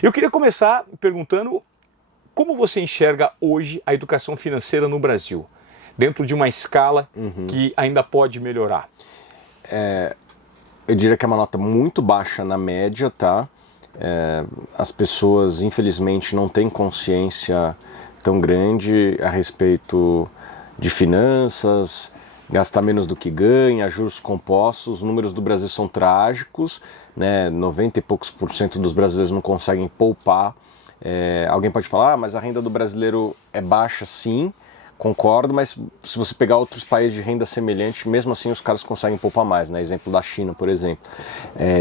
Eu queria começar perguntando como você enxerga hoje a educação financeira no Brasil, dentro de uma escala que ainda pode melhorar. Eu diria que é uma nota muito baixa na média, tá? As pessoas, infelizmente, não têm consciência tão grande a respeito de finanças, gastar menos do que ganha, juros compostos. Os números do Brasil são trágicos, né? 90 e poucos % dos brasileiros não conseguem poupar. Alguém pode falar, mas a renda do brasileiro é baixa, sim, concordo, mas se você pegar outros países de renda semelhante, mesmo assim os caras conseguem poupar mais, né? Exemplo da China, por exemplo.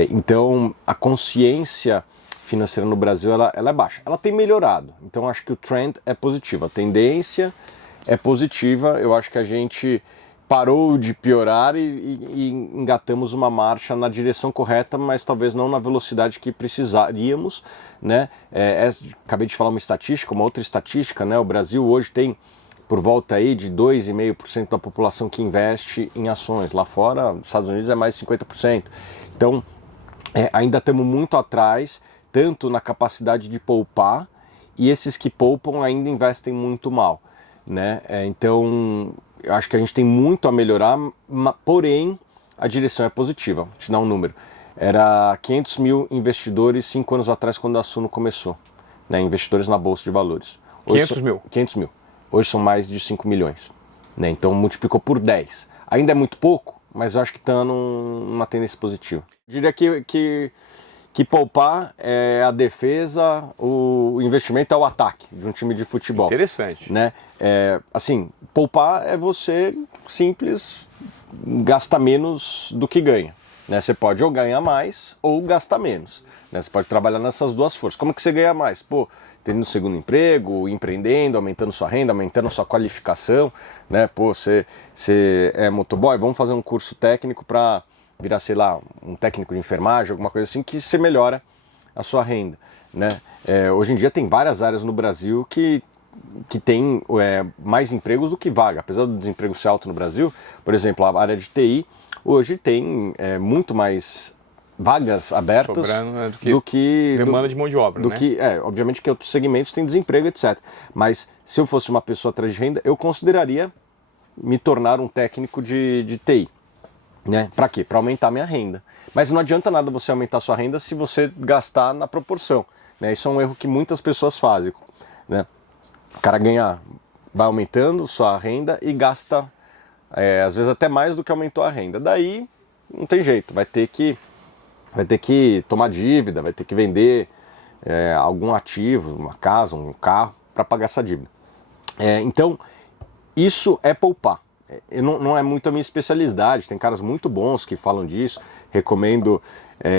Então, a consciência financeira no Brasil, ela é baixa. Ela tem melhorado, então acho que o trend é positivo, a tendência é positiva. Eu acho que a gente parou de piorar e engatamos uma marcha na direção correta, mas talvez não na velocidade que precisaríamos, né? Acabei de falar uma outra estatística, né? O Brasil hoje tem por volta aí de 2,5% da população que investe em ações. Lá fora, nos Estados Unidos é mais de 50%. Então, ainda estamos muito atrás, tanto na capacidade de poupar, e esses que poupam ainda investem muito mal, né? Então, eu acho que a gente tem muito a melhorar, porém, a direção é positiva. Vou te dar um número. Era 500 mil investidores 5 anos atrás, quando a Suno começou, né? Investidores na Bolsa de Valores. Hoje 500 mil. Hoje são mais de 5 milhões. Né? Então multiplicou por 10. Ainda é muito pouco, mas eu acho que está numa tendência positiva. Eu diria que poupar é a defesa, o investimento é o ataque de um time de futebol. Interessante. Né? Assim, poupar é você simples gastar menos do que ganha. Né? Você pode ou ganhar mais ou gastar menos. Né? Você pode trabalhar nessas duas forças. Como que você ganha mais? Tendo um segundo emprego, empreendendo, aumentando sua renda, aumentando sua qualificação, né? Você é motoboy, vamos fazer um curso técnico para virar, sei lá, um técnico de enfermagem, alguma coisa assim, que você melhora a sua renda, né? Hoje em dia tem várias áreas no Brasil que tem mais empregos do que vaga. Apesar do desemprego ser alto no Brasil, por exemplo, a área de TI hoje tem muito mais vagas abertas do que demanda de mão de obra, né? Obviamente que outros segmentos têm desemprego, etc. Mas se eu fosse uma pessoa atrás de renda, eu consideraria me tornar um técnico de TI. Né? Para quê? Para aumentar minha renda. Mas não adianta nada você aumentar sua renda se você gastar na proporção. Né? Isso é um erro que muitas pessoas fazem. Né? O cara vai aumentando sua renda e gasta, às vezes até mais do que aumentou a renda. Daí não tem jeito, vai ter que tomar dívida, vai ter que vender algum ativo, uma casa, um carro, para pagar essa dívida. Então, isso é poupar. Não é muito a minha especialidade, tem caras muito bons que falam disso. Recomendo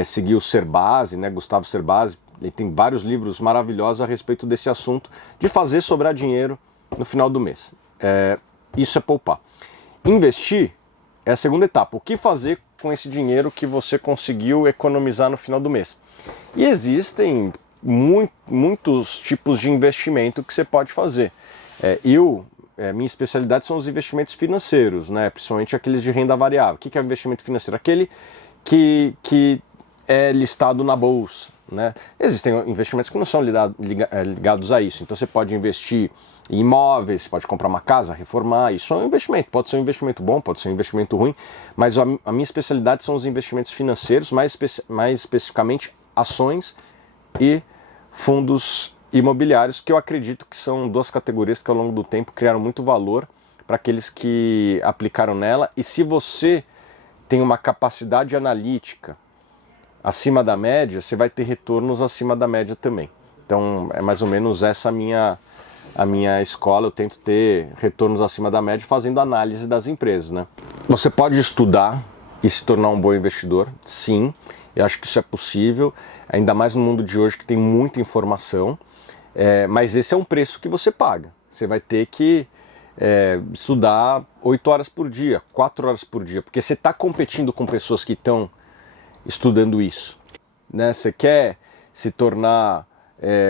seguir o Cerbasi, né, Gustavo Cerbasi. Ele tem vários livros maravilhosos a respeito desse assunto, de fazer sobrar dinheiro no final do mês. Isso é poupar. Investir é a segunda etapa. O que fazer com esse dinheiro que você conseguiu economizar no final do mês? E existem muitos tipos de investimento que você pode fazer. Minha especialidade são os investimentos financeiros, né? Principalmente aqueles de renda variável. O que é investimento financeiro? Aquele que é listado na bolsa. Né? Existem investimentos que não são ligados a isso. Então você pode investir em imóveis, você pode comprar uma casa, reformar. Isso é um investimento. Pode ser um investimento bom, pode ser um investimento ruim. Mas a minha especialidade são os investimentos financeiros, mais especificamente ações e fundos imobiliários, que eu acredito que são duas categorias que ao longo do tempo criaram muito valor para aqueles que aplicaram nela. E se você tem uma capacidade analítica acima da média, você vai ter retornos acima da média também. Então é mais ou menos essa a minha escola. Eu tento ter retornos acima da média fazendo análise das empresas, né? Você pode estudar e se tornar um bom investidor, sim, eu acho que isso é possível, ainda mais no mundo de hoje que tem muita informação, mas esse é um preço que você paga. Você vai ter que estudar 8 horas por dia, 4 horas por dia, porque você está competindo com pessoas que estão estudando isso, né? Você quer se tornar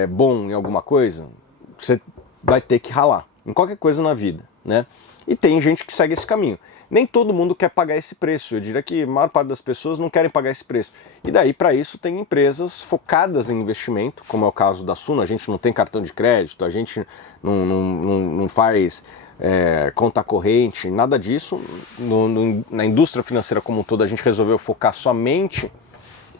bom em alguma coisa, você vai ter que ralar, em qualquer coisa na vida, né? E tem gente que segue esse caminho. Nem todo mundo quer pagar esse preço. Eu diria que a maior parte das pessoas não querem pagar esse preço. E daí, para isso, tem empresas focadas em investimento, como é o caso da Suno. A gente não tem cartão de crédito, a gente não faz conta corrente, nada disso. Na indústria financeira como um todo, a gente resolveu focar somente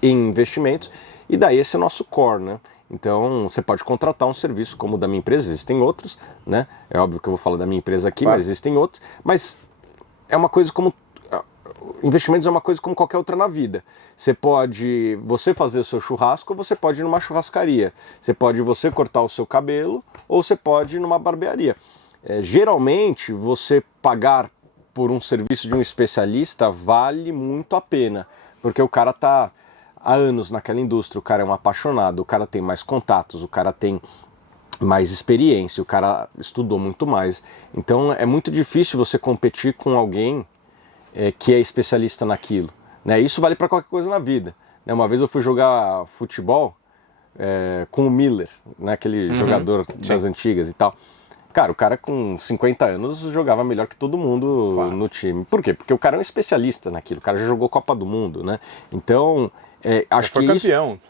em investimentos. E daí esse é o nosso core, né? Então, você pode contratar um serviço como o da minha empresa, existem outros, né? É óbvio que eu vou falar da minha empresa aqui, mas existem outros. Mas é uma coisa como... Investimentos é uma coisa como qualquer outra na vida. Você pode fazer o seu churrasco, ou você pode ir numa churrascaria. Você pode cortar o seu cabelo, ou você pode ir numa barbearia. Geralmente, você pagar por um serviço de um especialista vale muito a pena, porque o cara está há anos naquela indústria, o cara é um apaixonado, o cara tem mais contatos, o cara tem mais experiência, o cara estudou muito mais. Então é muito difícil você competir com alguém que é especialista naquilo, né? Isso vale para qualquer coisa na vida, né? Uma vez eu fui jogar futebol com o Miller, né? Aquele jogador das antigas e tal. Cara, o cara com 50 anos jogava melhor que todo mundo no time. Por quê? Porque o cara é um especialista naquilo, o cara já jogou Copa do Mundo, né? Então... acho foi que campeão.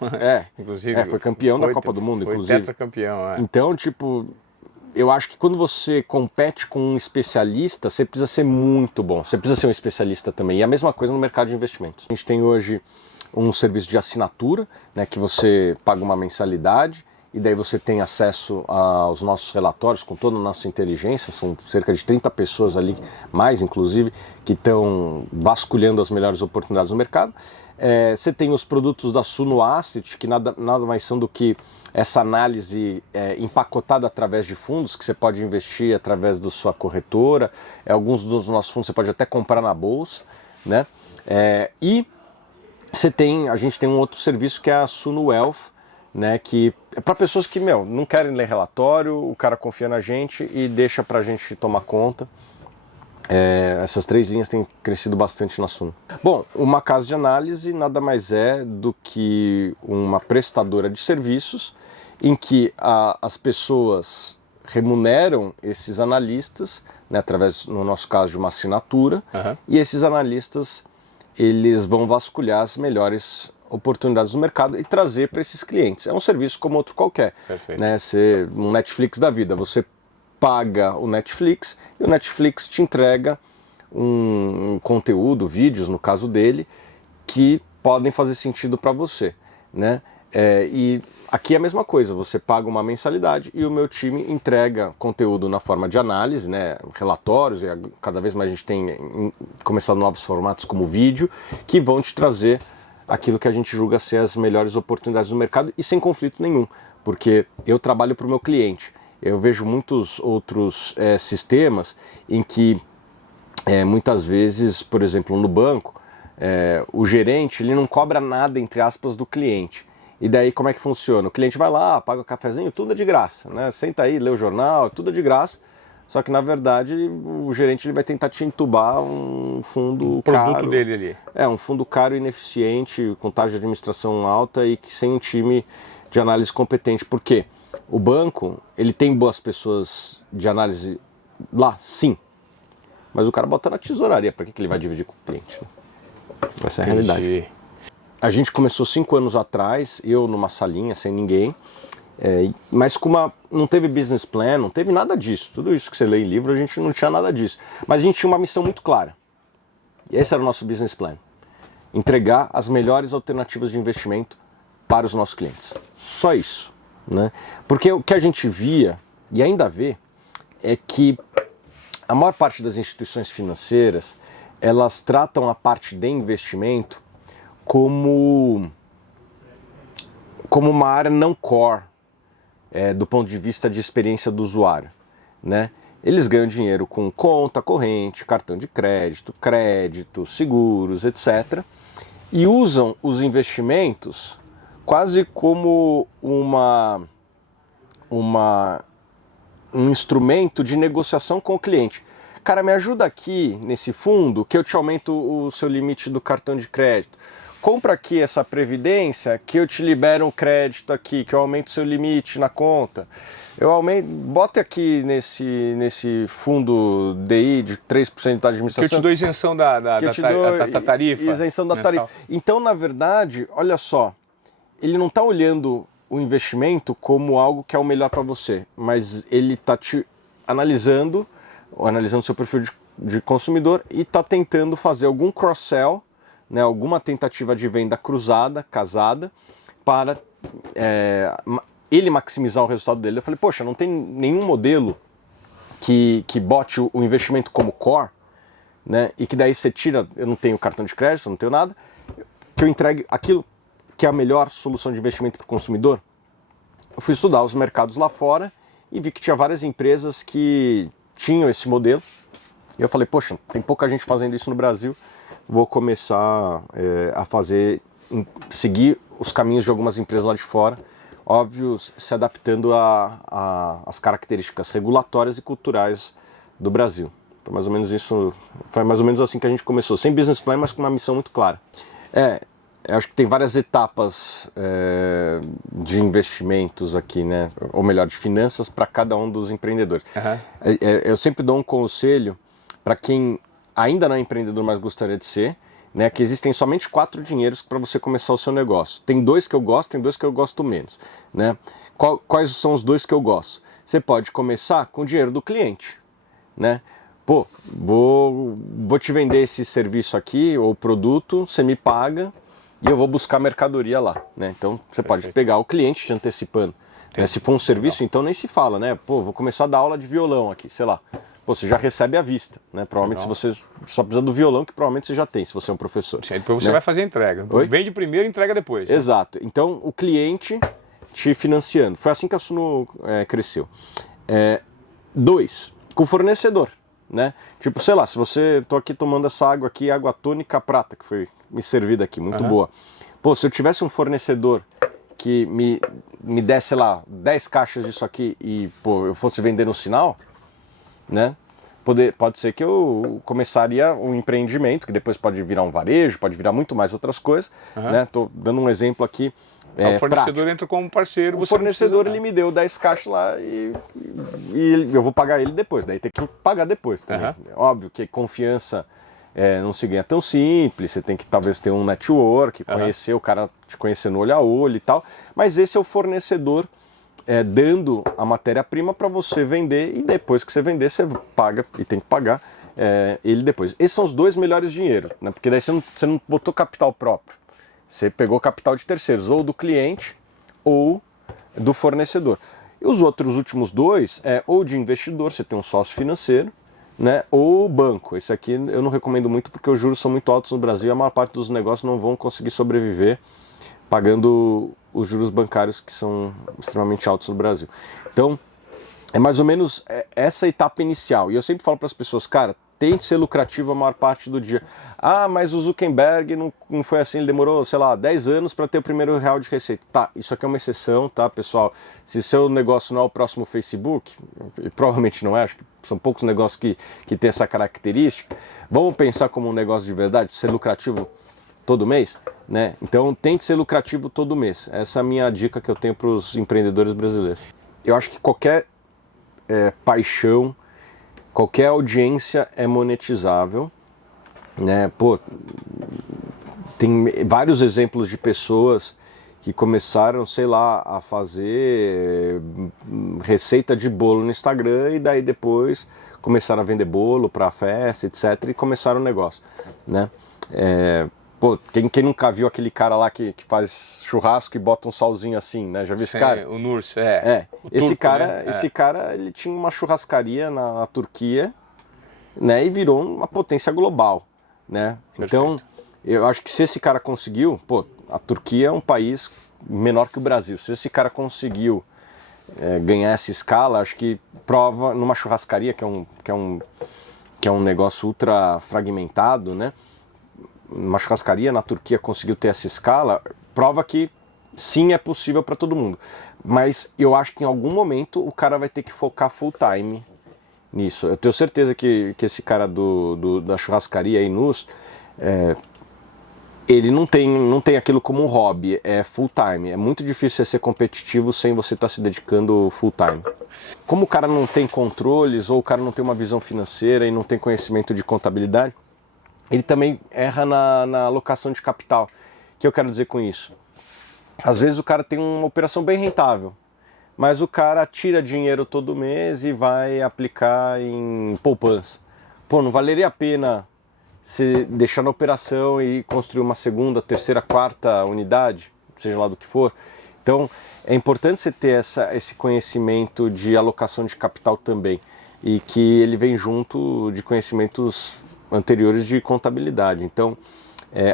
Inclusive. Foi campeão da Copa do Mundo, inclusive. Foi tetracampeão, Então, tipo, eu acho que quando você compete com um especialista, você precisa ser muito bom. Você precisa ser um especialista também. E a mesma coisa no mercado de investimentos. A gente tem hoje um serviço de assinatura, né, que você paga uma mensalidade e daí você tem acesso aos nossos relatórios com toda a nossa inteligência. São cerca de 30 pessoas ali, mais inclusive, que estão vasculhando as melhores oportunidades no mercado. Você tem os produtos da Suno Asset, que nada mais são do que essa análise empacotada através de fundos, que você pode investir através da sua corretora. Alguns dos nossos fundos você pode até comprar na bolsa, né? E a gente tem um outro serviço que é a Suno Wealth, né? Que é para pessoas que não querem ler relatório, o cara confia na gente e deixa para a gente tomar conta. Essas 3 linhas têm crescido bastante na Suno. Bom, uma casa de análise nada mais é do que uma prestadora de serviços em que as pessoas remuneram esses analistas, né, através, no nosso caso, de uma assinatura, e esses analistas eles vão vasculhar as melhores oportunidades do mercado e trazer para esses clientes. É um serviço como outro qualquer. Perfeito. Né? Um Netflix da vida, você paga o Netflix e o Netflix te entrega um conteúdo, vídeos no caso dele, que podem fazer sentido para você, né? E aqui é a mesma coisa, você paga uma mensalidade e o meu time entrega conteúdo na forma de análise, né? Relatórios, e cada vez mais a gente tem começado novos formatos como vídeo, que vão te trazer aquilo que a gente julga ser as melhores oportunidades do mercado e sem conflito nenhum, porque eu trabalho para o meu cliente. Eu vejo muitos outros sistemas em que muitas vezes, por exemplo, no banco, o gerente ele não cobra nada, entre aspas, do cliente. E daí como é que funciona? O cliente vai lá, paga o cafezinho, tudo é de graça, né? Senta aí, lê o jornal, tudo é de graça. Só que na verdade o gerente ele vai tentar te entubar um fundo caro. O produto dele ali. Um fundo caro e ineficiente, com taxa de administração alta e sem um time de análise competente. Por quê? O banco, ele tem boas pessoas de análise lá, sim. Mas o cara bota na tesouraria, para que ele vai dividir com o cliente? Essa é a realidade. A gente começou 5 anos atrás, eu numa salinha, sem ninguém, mas não teve business plan, não teve nada disso. Tudo isso que você lê em livro, a gente não tinha nada disso. Mas a gente tinha uma missão muito clara. E esse era o nosso business plan. Entregar as melhores alternativas de investimento para os nossos clientes. Só isso. Né? Porque o que a gente via, e ainda vê, é que a maior parte das instituições financeiras, elas tratam a parte de investimento como uma área não core, do ponto de vista de experiência do usuário. Né? Eles ganham dinheiro com conta corrente, cartão de crédito, seguros, etc. E usam os investimentos quase como um instrumento de negociação com o cliente. Cara, me ajuda aqui nesse fundo que eu te aumento o seu limite do cartão de crédito. compra aqui essa previdência que eu te libero um crédito aqui, que eu aumento seu limite na conta. Bota aqui nesse fundo DI de 3% da administração. Que eu te dou isenção da tarifa. Isenção da tarifa. Então, na verdade, olha só, ele não está olhando o investimento como algo que é o melhor para você, mas ele está te analisando seu perfil de consumidor e está tentando fazer algum cross-sell, né, alguma tentativa de venda cruzada, casada, para ele maximizar o resultado dele. Eu falei, poxa, não tem nenhum modelo que bote o investimento como core, né, e que daí você tira, eu não tenho cartão de crédito, eu não tenho nada, que eu entregue aquilo que é a melhor solução de investimento para o consumidor. Eu fui estudar os mercados lá fora e vi que tinha várias empresas que tinham esse modelo. E eu falei, poxa, tem pouca gente fazendo isso no Brasil, vou começar a seguir os caminhos de algumas empresas lá de fora, óbvio, se adaptando às características regulatórias e culturais do Brasil. Foi mais ou menos isso, foi mais ou menos assim que a gente começou, sem business plan, mas com uma missão muito clara. Eu acho que tem várias etapas de investimentos aqui, né? Ou melhor, de finanças para cada um dos empreendedores. Uhum. Eu sempre dou um conselho para quem ainda não é empreendedor, mas gostaria de ser, né? Que existem somente 4 dinheiros para você começar o seu negócio. Tem 2 que eu gosto, tem 2 que eu gosto menos, né? Quais são os 2 que eu gosto? Você pode começar com o dinheiro do cliente, né? Pô, vou te vender esse serviço aqui ou produto, você me paga e eu vou buscar mercadoria lá, né? Então você pode pegar o cliente te antecipando, né? Se for um serviço, então nem se fala, né? Pô, vou começar a dar aula de violão aqui, sei lá. Pô, você já recebe à vista, né? Provavelmente se você só precisa do violão, que provavelmente você já tem, se você é um professor. Sim, depois você, né? vai fazer a entrega. Oi? Vende primeiro e entrega depois. Exato. Né? Então o cliente te financiando. Foi assim que a Suno cresceu. 2, com o fornecedor. Né? Tipo, sei lá, se você tô aqui tomando essa água aqui, água tônica prata, que foi me servida aqui, muito boa. Pô, se eu tivesse um fornecedor que me desse, sei lá, 10 caixas disso aqui e, pô, eu fosse vender no sinal, né? Pode ser que eu começaria um empreendimento, que depois pode virar um varejo, pode virar muito mais outras coisas, né? Tô dando um exemplo aqui. O fornecedor prático. Entra como parceiro. O fornecedor ele me deu 10 caixas lá e eu vou pagar ele depois. Daí tem que pagar depois também. Óbvio que confiança não se ganha tão simples. Você tem que talvez ter um network, conhecer o cara, te conhecer no olho a olho e tal. Mas esse é o fornecedor dando a matéria-prima para você vender e depois que você vender você paga e tem que pagar ele depois. Esses são os 2 melhores dinheiros, né? Porque daí você não botou capital próprio. Você pegou capital de terceiros, ou do cliente ou do fornecedor. E os últimos 2 ou de investidor, você tem um sócio financeiro, né, ou banco. Esse aqui eu não recomendo muito porque os juros são muito altos no Brasil e a maior parte dos negócios não vão conseguir sobreviver pagando os juros bancários que são extremamente altos no Brasil. Então, é mais ou menos essa etapa inicial. E eu sempre falo para as pessoas, cara, tente ser lucrativo a maior parte do dia. Ah, mas o Zuckerberg não foi assim, ele demorou, sei lá, 10 anos para ter o primeiro real de receita. Tá, isso aqui é uma exceção, tá, pessoal? Se seu negócio não é o próximo Facebook, e provavelmente não é, acho que são poucos negócios que têm essa característica, vamos pensar como um negócio de verdade, ser lucrativo todo mês, né? Então, tente ser lucrativo todo mês. Essa é a minha dica que eu tenho para os empreendedores brasileiros. Eu acho que qualquer paixão, qualquer audiência é monetizável, né? Pô, tem vários exemplos de pessoas que começaram, sei lá, a fazer receita de bolo no Instagram e daí depois começaram a vender bolo para festa, etc. e começaram o negócio, né? Pô, quem nunca viu aquele cara lá que faz churrasco e bota um salzinho assim, né? Já viu esse cara? O Nurs, Esse cara, ele tinha uma churrascaria na Turquia, né? E virou uma potência global, né? Perfeito. Então, eu acho que se esse cara conseguiu, pô, a Turquia é um país menor que o Brasil. Se esse cara conseguiu ganhar essa escala, acho que prova numa churrascaria, que é um negócio ultra fragmentado, né? Uma churrascaria na Turquia conseguiu ter essa escala, prova que sim, é possível para todo mundo. Mas eu acho que em algum momento o cara vai ter que focar full time nisso. Eu tenho certeza que esse cara da churrascaria aí, Nus, ele não tem aquilo como um hobby, é full time. É muito difícil você ser competitivo sem você estar se dedicando full time. Como o cara não tem controles, ou o cara não tem uma visão financeira e não tem conhecimento de contabilidade, ele também erra na alocação de capital. O que eu quero dizer com isso? Às vezes o cara tem uma operação bem rentável, mas o cara tira dinheiro todo mês e vai aplicar em poupança. Pô, não valeria a pena você deixar na operação e construir uma segunda, terceira, quarta unidade, seja lá do que for. Então, é importante você ter esse conhecimento de alocação de capital também, e que ele vem junto de conhecimentos anteriores de contabilidade. Então,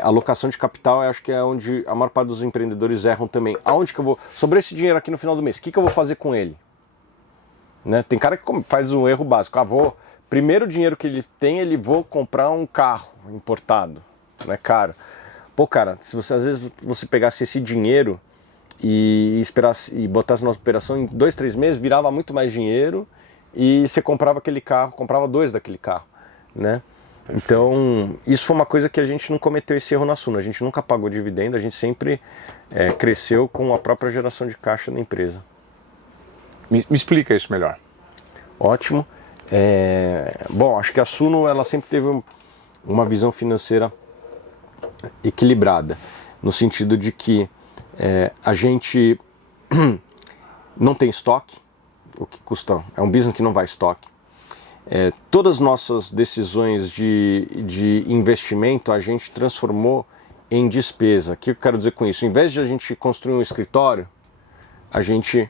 alocação de capital, eu acho que é onde a maior parte dos empreendedores erram também. Aonde que eu vou... Sobre esse dinheiro aqui no final do mês, o que eu vou fazer com ele? Né? Tem cara que faz um erro básico. Primeiro dinheiro que ele tem, ele vou comprar um carro importado, né, caro. Pô, cara, se você às vezes você pegasse esse dinheiro e esperasse e botasse na operação em 2, 3 meses, virava muito mais dinheiro e você comprava aquele carro, comprava 2 daquele carro, né? Então, isso foi uma coisa que a gente não cometeu esse erro na Suno. A gente nunca pagou dividendo, a gente sempre cresceu com a própria geração de caixa da empresa. Me explica isso melhor. Ótimo. Bom, acho que a Suno ela sempre teve uma visão financeira equilibrada, no sentido de que a gente não tem estoque, o que custa, é um business que não vai estoque. Todas as nossas decisões de investimento a gente transformou em despesa. O que eu quero dizer com isso? Em vez de a gente construir um escritório, a gente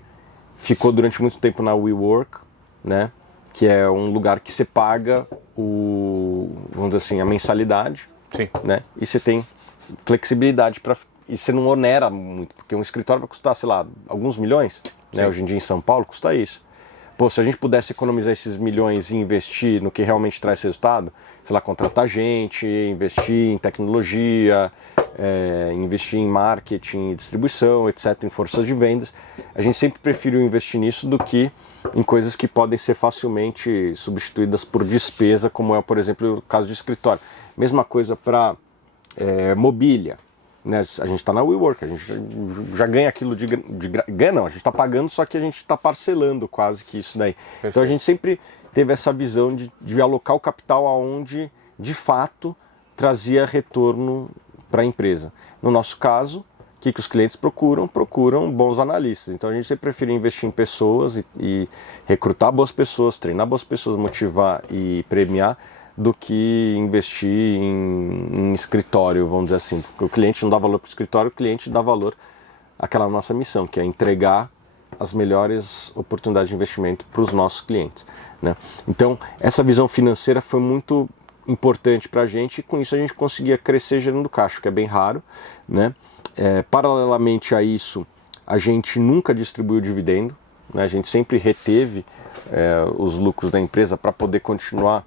ficou durante muito tempo na WeWork, né? Que é um lugar que você paga vamos dizer assim, a mensalidade. Sim. Né? E você tem flexibilidade e você não onera muito, porque um escritório vai custar, sei lá, alguns milhões, né? Hoje em dia em São Paulo custa isso. Pô, se a gente pudesse economizar esses milhões e investir no que realmente traz resultado, sei lá, contratar gente, investir em tecnologia, investir em marketing, distribuição, etc., em forças de vendas, a gente sempre preferiu investir nisso do que em coisas que podem ser facilmente substituídas por despesa, como é, por exemplo, o caso de escritório. Mesma coisa para mobília. Né? A gente está na WeWork, a gente já ganha aquilo ganha não, a gente está pagando, só que a gente está parcelando quase que isso daí. Perfeito. Então a gente sempre teve essa visão de alocar o capital aonde de fato trazia retorno para a empresa. No nosso caso, o que os clientes procuram? Procuram bons analistas. Então a gente sempre prefere investir em pessoas e recrutar boas pessoas, treinar boas pessoas, motivar e premiar, do que investir em escritório, vamos dizer assim. Porque o cliente não dá valor para o escritório, o cliente dá valor àquela nossa missão, que é entregar as melhores oportunidades de investimento para os nossos clientes. Né? Então, essa visão financeira foi muito importante para a gente, e com isso a gente conseguia crescer gerando caixa, que é bem raro. Né? Paralelamente a isso, a gente nunca distribuiu dividendo, né? A gente sempre reteve os lucros da empresa para poder continuar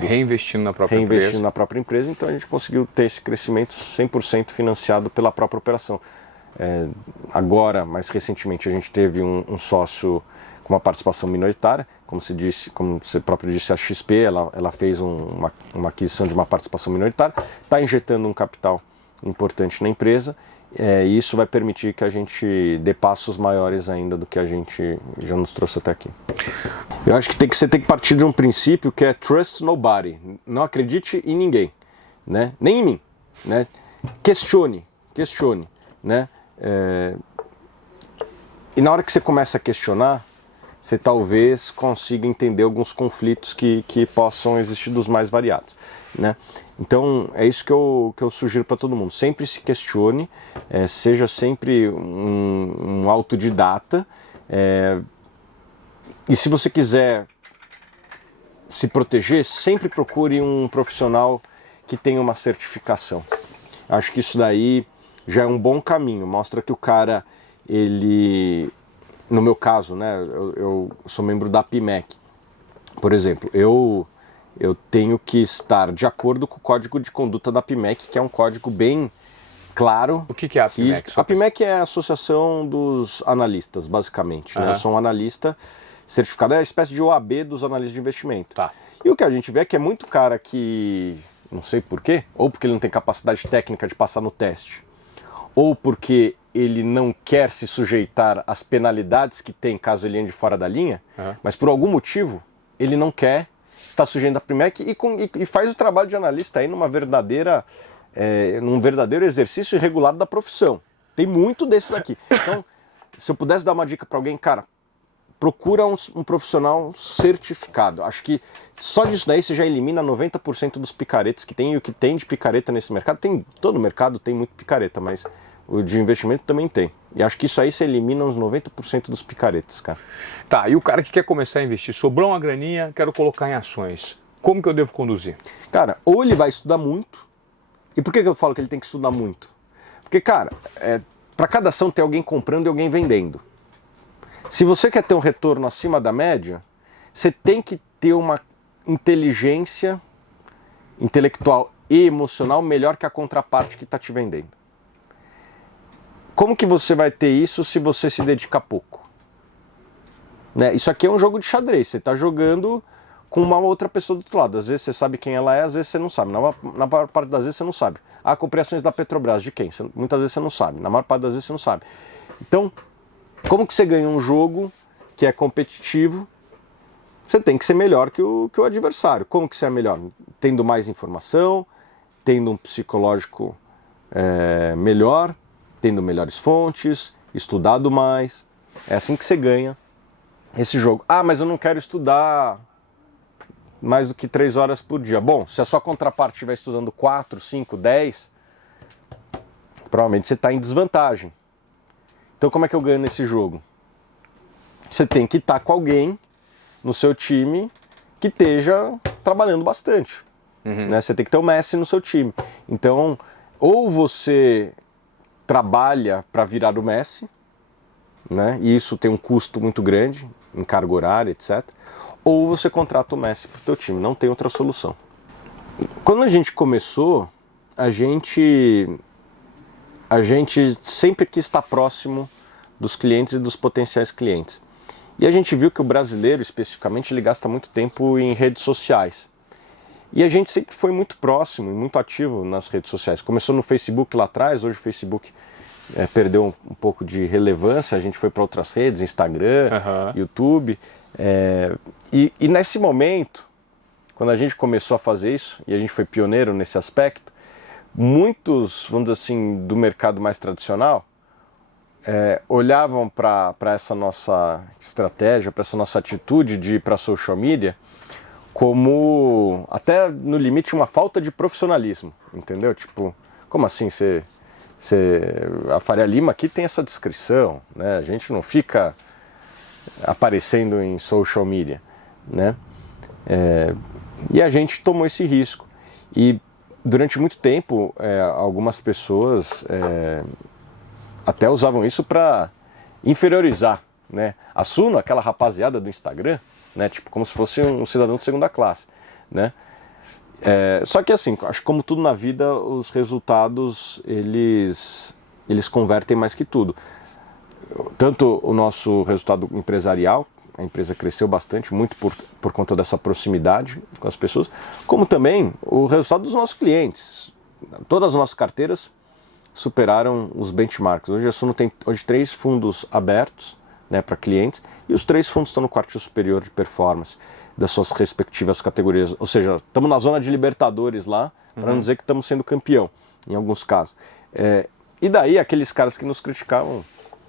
reinvestindo na própria empresa. Então a gente conseguiu ter esse crescimento 100% financiado pela própria operação. Agora, mais recentemente, a gente teve um sócio com uma participação minoritária, como você próprio disse, a XP, ela fez uma aquisição de uma participação minoritária, está injetando um capital importante na empresa, e isso vai permitir que a gente dê passos maiores ainda do que a gente já nos trouxe até aqui. Eu acho que você tem que partir de um princípio que é trust nobody. Não acredite em ninguém, né? Nem em mim, né? Questione, né? E na hora que você começa a questionar, você talvez consiga entender alguns conflitos que possam existir dos mais variados, né? Então é isso que eu sugiro para todo mundo. Sempre se questione, seja sempre um autodidata, e se você quiser se proteger, sempre procure um profissional que tenha uma certificação. Acho que isso daí já é um bom caminho, mostra que o cara, no meu caso, né, eu sou membro da PMEC, por exemplo, eu tenho que estar de acordo com o código de conduta da PMEC, que é um código bem claro. O que é a PMEC? A PMEC é a Associação dos Analistas, basicamente. Né? Eu sou um analista certificado, é a espécie de OAB dos analistas de investimento. Tá. E o que a gente vê é que é muito cara que não sei porquê, ou porque ele não tem capacidade técnica de passar no teste, ou porque ele não quer se sujeitar às penalidades que tem caso ele ande fora da linha, mas por algum motivo ele não quer estar sujeito à PRIMEC e faz o trabalho de analista aí num verdadeiro exercício irregular da profissão. Tem muito desse daqui. Então, se eu pudesse dar uma dica para alguém, cara, procura um profissional certificado. Acho que só disso daí você já elimina 90% dos picaretas que tem, e o que tem de picareta nesse mercado, todo mercado tem muito picareta, mas o de investimento também tem. E acho que isso aí você elimina uns 90% dos picaretas, cara. Tá, e o cara que quer começar a investir, sobrou uma graninha, quero colocar em ações. Como que eu devo conduzir? Cara, ou ele vai estudar muito. E por que eu falo que ele tem que estudar muito? Porque, cara, para cada ação tem alguém comprando e alguém vendendo. Se você quer ter um retorno acima da média, você tem que ter uma inteligência intelectual e emocional melhor que a contraparte que está te vendendo. Como que você vai ter isso se você se dedicar pouco? Né? Isso aqui é um jogo de xadrez, você está jogando com uma outra pessoa do outro lado. Às vezes você sabe quem ela é, às vezes você não sabe. Na maior parte das vezes você não sabe. Ah, comprei ações da Petrobras, de quem? Muitas vezes você não sabe. Na maior parte das vezes você não sabe. Então, como que você ganha um jogo que é competitivo? Você tem que ser melhor que o adversário. Como que você é melhor? Tendo mais informação, tendo um psicológico melhor, tendo melhores fontes, estudado mais. É assim que você ganha esse jogo. Ah, mas eu não quero estudar mais do que 3 horas por dia. Bom, se a sua contraparte estiver estudando 4, 5, 10, provavelmente você está em desvantagem. Então como é que eu ganho nesse jogo? Você tem que estar com alguém no seu time que esteja trabalhando bastante. Né? Você tem que ter o Messi no seu time. Então, ou você trabalha para virar o Messi, né? E isso tem um custo muito grande, em carga horária, etc. Ou você contrata o Messi para o teu time, não tem outra solução. Quando a gente começou, a gente sempre quis estar próximo dos clientes e dos potenciais clientes. E a gente viu que o brasileiro, especificamente, ele gasta muito tempo em redes sociais. E a gente sempre foi muito próximo e muito ativo nas redes sociais. Começou no Facebook lá atrás, hoje o Facebook perdeu um pouco de relevância, a gente foi para outras redes, Instagram, YouTube. E nesse momento, quando a gente começou a fazer isso, e a gente foi pioneiro nesse aspecto, muitos, vamos dizer assim, do mercado mais tradicional, olhavam para essa nossa estratégia, para essa nossa atitude de ir para a social media, como, até no limite, uma falta de profissionalismo, entendeu? Tipo, como assim a Faria Lima aqui tem essa descrição, né? A gente não fica aparecendo em social media, né? E a gente tomou esse risco. E durante muito tempo, algumas pessoas até usavam isso para inferiorizar, né? A Suno, aquela rapaziada do Instagram, né? Tipo, como se fosse um cidadão de segunda classe, né? Só que assim, acho que como tudo na vida, os resultados, eles convertem mais que tudo. Tanto o nosso resultado empresarial, a empresa cresceu bastante, muito por conta dessa proximidade com as pessoas, como também o resultado dos nossos clientes. Todas as nossas carteiras superaram os benchmarks. Hoje a Suno tem 3 fundos abertos, né, para clientes, e os 3 fundos estão no quartil superior de performance das suas respectivas categorias. Ou seja, estamos na zona de Libertadores lá, para não dizer que estamos sendo campeão, em alguns casos. E daí aqueles caras que nos criticavam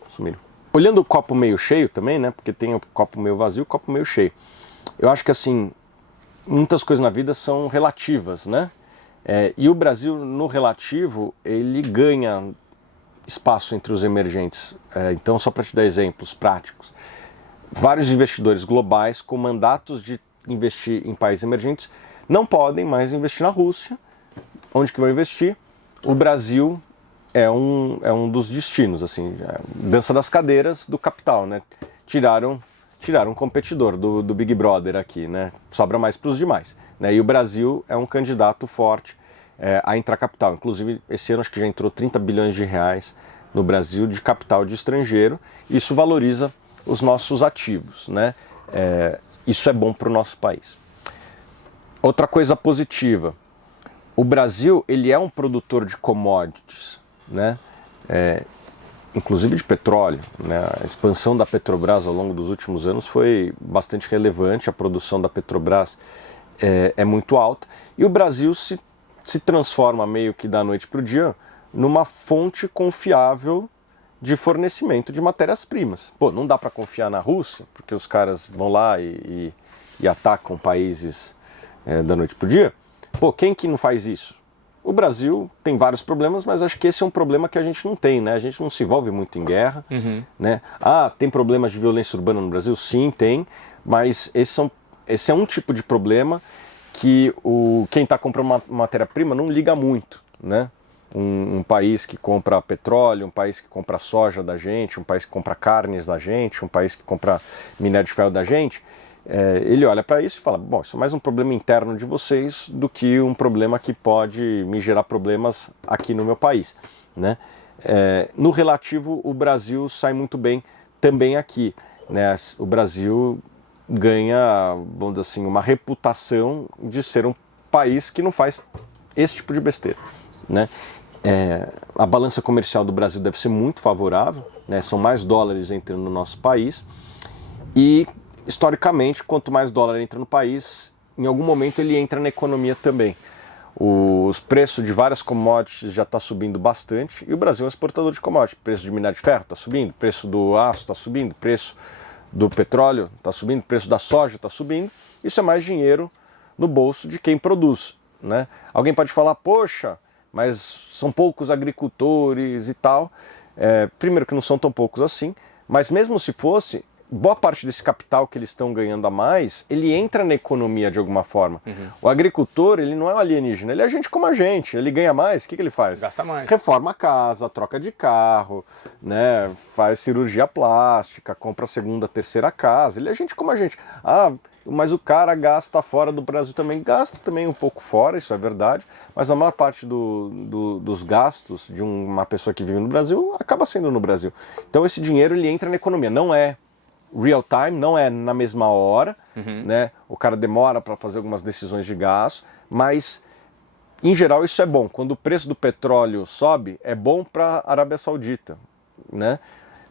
sumiram. Olhando o copo meio cheio também, né, porque tem o copo meio vazio e o copo meio cheio. Eu acho que assim, muitas coisas na vida são relativas, né? E o Brasil, no relativo, ele ganha espaço entre os emergentes. Então, só para te dar exemplos práticos, vários investidores globais com mandatos de investir em países emergentes não podem mais investir na Rússia. Onde que vão investir? O Brasil é um dos destinos, assim, dança das cadeiras do capital, né? Tiraram um competidor do Big Brother aqui, né? Sobra mais para os demais, né? E o Brasil é um candidato forte a entrar capital. Inclusive, esse ano acho que já entrou 30 bilhões de reais no Brasil de capital de estrangeiro. Isso valoriza os nossos ativos, né? Isso é bom para o nosso país. Outra coisa positiva, o Brasil, ele é um produtor de commodities, né? Inclusive de petróleo, né? A expansão da Petrobras ao longo dos últimos anos foi bastante relevante, a produção da Petrobras é muito alta, e o Brasil se transforma meio que da noite para o dia numa fonte confiável de fornecimento de matérias-primas. Pô, não dá para confiar na Rússia, porque os caras vão lá e atacam países da noite para o dia. Pô, quem que não faz isso? O Brasil tem vários problemas, mas acho que esse é um problema que a gente não tem, né? A gente não se envolve muito em guerra, né? Ah, tem problemas de violência urbana no Brasil? Sim, tem, mas esse é um tipo de problema que quem está comprando uma matéria-prima não liga muito, né? Um país que compra petróleo, um país que compra soja da gente, um país que compra carnes da gente, um país que compra minério de ferro da gente, ele olha para isso e fala, bom, isso é mais um problema interno de vocês do que um problema que pode me gerar problemas aqui no meu país, né? No relativo, o Brasil sai muito bem também aqui, né? O Brasil ganha, vamos dizer assim, uma reputação de ser um país que não faz esse tipo de besteira, né? A balança comercial do Brasil deve ser muito favorável, né? São mais dólares entrando no nosso país e, historicamente, quanto mais dólar entra no país, em algum momento ele entra na economia também. Os preços de várias commodities já estão subindo bastante e o Brasil é um exportador de commodities. O preço de minério de ferro está subindo, o preço do aço está subindo, o preço do petróleo está subindo, o preço da soja está subindo. Isso é mais dinheiro no bolso de quem produz, né? Alguém pode falar, poxa, mas são poucos agricultores e tal. Primeiro que não são tão poucos assim, mas mesmo se fosse, boa parte desse capital que eles estão ganhando a mais, ele entra na economia de alguma forma. O agricultor, ele não é um alienígena, ele é gente como a gente, ele ganha mais, o que ele faz? Gasta mais. Reforma a casa, troca de carro, né? Faz cirurgia plástica, compra a segunda, terceira casa, ele é gente como a gente. Ah, mas o cara gasta fora do Brasil também, gasta também um pouco fora, isso é verdade, mas a maior parte dos gastos de uma pessoa que vive no Brasil acaba sendo no Brasil. Então esse dinheiro ele entra na economia, não é real time, não é na mesma hora, né? O cara demora para fazer algumas decisões de gasto, mas em geral isso é bom. Quando o preço do petróleo sobe, é bom para a Arábia Saudita, né?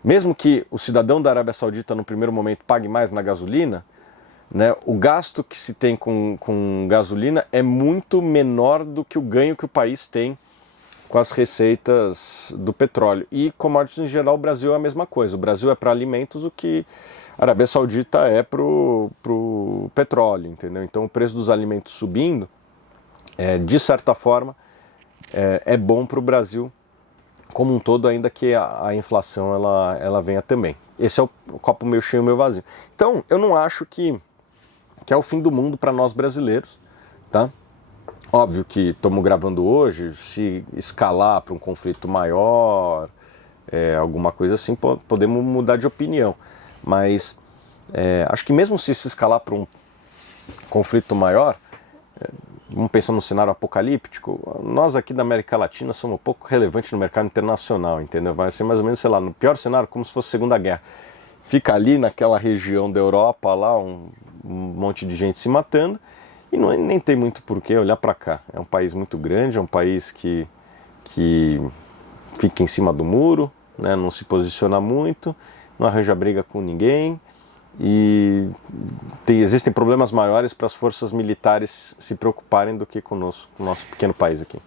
Mesmo que o cidadão da Arábia Saudita no primeiro momento pague mais na gasolina, né, o gasto que se tem com gasolina é muito menor do que o ganho que o país tem com as receitas do petróleo. E commodities em geral, o Brasil é a mesma coisa. O Brasil é para alimentos o que a Arábia Saudita é para o petróleo, entendeu? Então o preço dos alimentos subindo, de certa forma, é bom para o Brasil como um todo, ainda que a inflação ela venha também. Esse é o copo meio cheio, meio vazio. Então eu não acho que é o fim do mundo para nós brasileiros, tá? Óbvio que estamos gravando hoje, se escalar para um conflito maior, alguma coisa assim, podemos mudar de opinião. Mas acho que mesmo se escalar para um conflito maior, vamos pensar num cenário apocalíptico, nós aqui da América Latina somos um pouco relevantes no mercado internacional, entendeu? Vai ser mais ou menos, sei lá, no pior cenário, como se fosse Segunda Guerra. Fica ali naquela região da Europa, lá um monte de gente se matando, e nem tem muito porquê olhar para cá. É um país muito grande, é um país que fica em cima do muro, né, não se posiciona muito, não arranja briga com ninguém, e existem problemas maiores para as forças militares se preocuparem do que conosco, com o nosso pequeno país aqui.